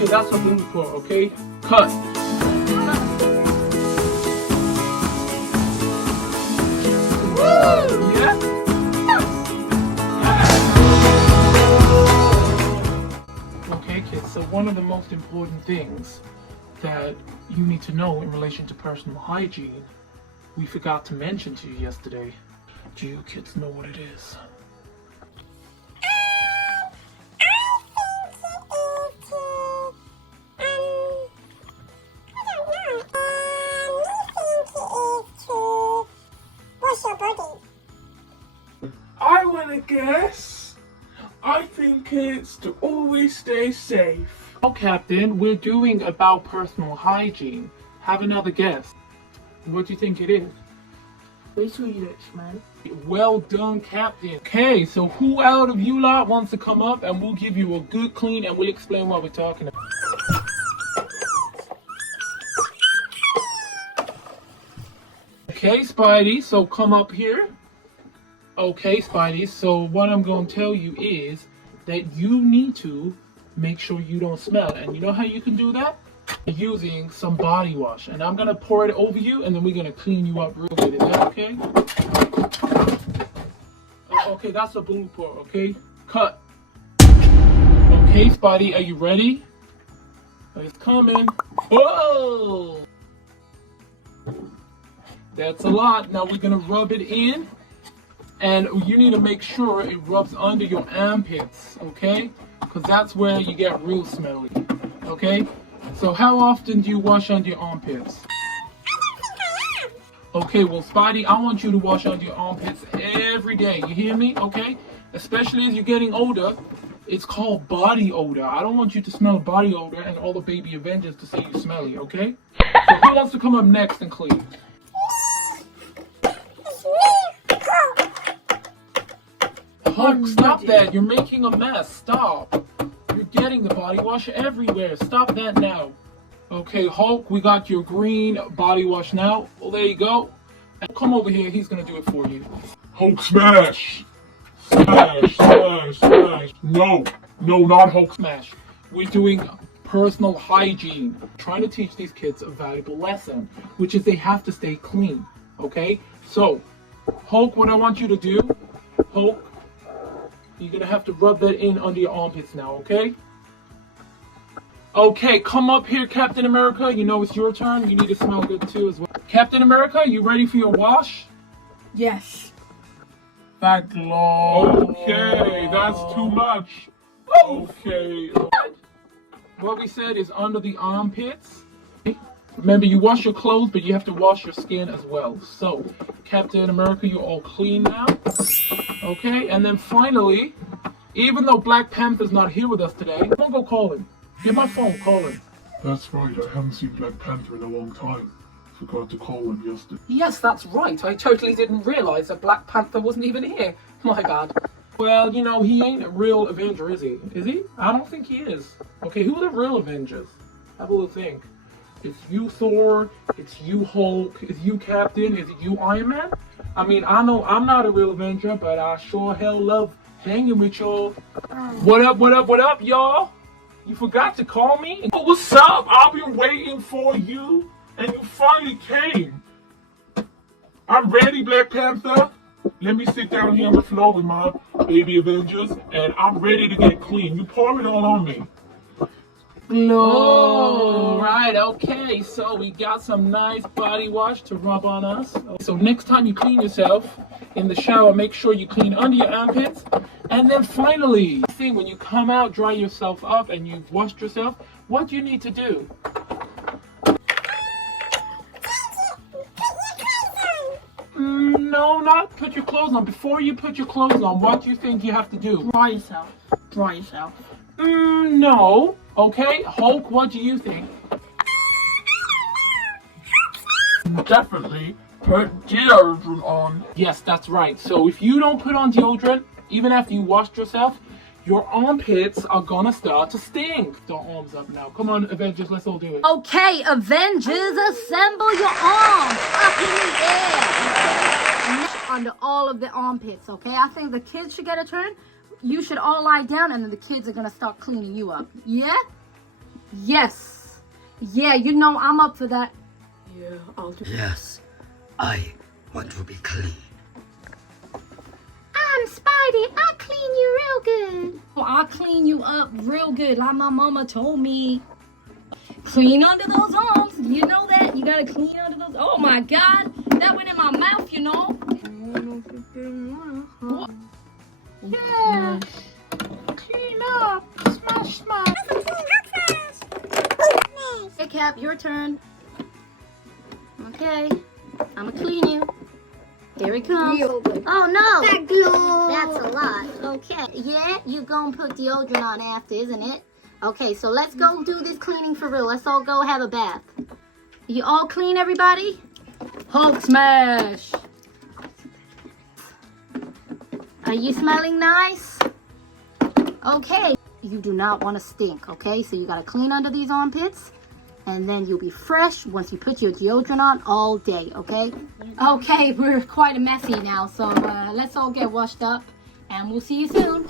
Okay, that's a blue part, okay? Cut. Woo! Yeah? Okay, kids, so one of the most important things that you need to know in relation to personal hygiene, we forgot to mention to you yesterday. Do you kids know what it is? I want to guess. I think it's to always stay safe. Oh, Captain, we're doing about personal hygiene. Have another guess. What do you think it is? Way Swedish, man. Well done, Captain. Okay, so who out of you lot wants to come up and we'll give you a good clean and we'll explain what we're talking about. Okay, Spidey, so come up here. Okay, Spidey, so what I'm going to tell you is that you need to make sure you don't smell. And you know how you can do that? Using some body wash. And I'm going to pour it over you and then we're going to clean you up real good. Is that okay? Okay, that's a blue part, okay? Cut. Okay, Spidey, are you ready? It's coming. Whoa! That's a lot. Now we're going to rub it in. And you need to make sure it rubs under your armpits, okay? Because that's where you get real smelly, okay? So how often do you wash under your armpits? Okay, well, Spidey, I want you to wash under your armpits every day. You hear me? Okay? Especially as you're getting older. It's called body odor. I don't want you to smell body odor and all the Baby Avengers to say you're smelly, okay? So who wants to come up next and clean? Hulk, stop that. You're making a mess. Stop. You're getting the body wash everywhere. Stop that now. Okay, Hulk, we got your green body wash now. Well, there you go. And come over here. He's going to do it for you. Hulk smash! Smash, smash, smash. No, not Hulk Smash. We're doing personal hygiene. Trying to teach these kids a valuable lesson, which is they have to stay clean. Okay? So, Hulk, what I want you to do, Hulk, you're going to have to rub that in under your armpits now, okay? Okay, come up here, Captain America. You know it's your turn. You need to smell good too as well. Captain America, you ready for your wash? Yes. That glow. Okay, that's too much. Okay. What we said is under the armpits. Remember, you wash your clothes, but you have to wash your skin as well. So, Captain America, you're all clean now. Okay, and then finally, even though Black Panther's not here with us today, I'm gonna go call him. Get my phone, call him. That's right, I haven't seen Black Panther in a long time. Forgot to call him yesterday. Yes, that's right. I totally didn't realize that Black Panther wasn't even here. My bad. Well, you know, he ain't a real Avenger, is he? Is he? I don't think he is. Okay, who are the real Avengers? Have a little think. It's you, Thor. It's you, Hulk. It's you, Captain. Is it you, Iron Man? I mean, I know I'm not a real Avenger, but I sure hell love hanging with y'all. What up, y'all? You forgot to call me? Oh, what's up? I've been waiting for you, and you finally came. I'm ready, Black Panther. Let me sit down here on the floor with my Baby Avengers, and I'm ready to get clean. You pour it all on me. Oh, right, okay. So we got some nice body wash to rub on us. So next time you clean yourself in the shower, make sure you clean under your armpits. And then finally, when you come out, dry yourself up and you've washed yourself, what do you need to do? No, not put your clothes on. Before you put your clothes on, what do you think you have to do? Dry yourself. Dry yourself. No. Okay, Hulk, what do you think? Definitely put deodorant on. Yes, that's right. So if you don't put on deodorant, even after you washed yourself, your armpits are gonna start to stink. Throw arms up now. Come on, Avengers, let's all do it. Okay, Avengers, assemble your arms up in the air. Under all of the armpits, okay? I think the kids should get a turn. You should all lie down and then the kids are gonna start cleaning you up. Yeah? Yes. Yeah, you know I'm up for that. Yeah, I'll do. Yes, I want to be clean. I'm Spidey. I clean you real good. Well, I'll clean you up real good, like my mama told me. Clean under those arms. You know that? You gotta clean under those. Oh my God. That went in my mouth, you know. Yes. Clean up. Smash, smash. Hey, Cap, your turn. Okay. I'ma clean you. Here it comes. Oh no. That's a lot. Okay. Yeah, you gonna put deodorant on after, isn't it? Okay, so let's go do this cleaning for real. Let's all go have a bath. You all clean, everybody? Hulk smash. Are you smelling nice? Okay. You do not want to stink, okay? So you got to clean under these armpits. And then you'll be fresh once you put your deodorant on all day, okay? Okay, we're quite messy now. So let's all get washed up. And we'll see you soon.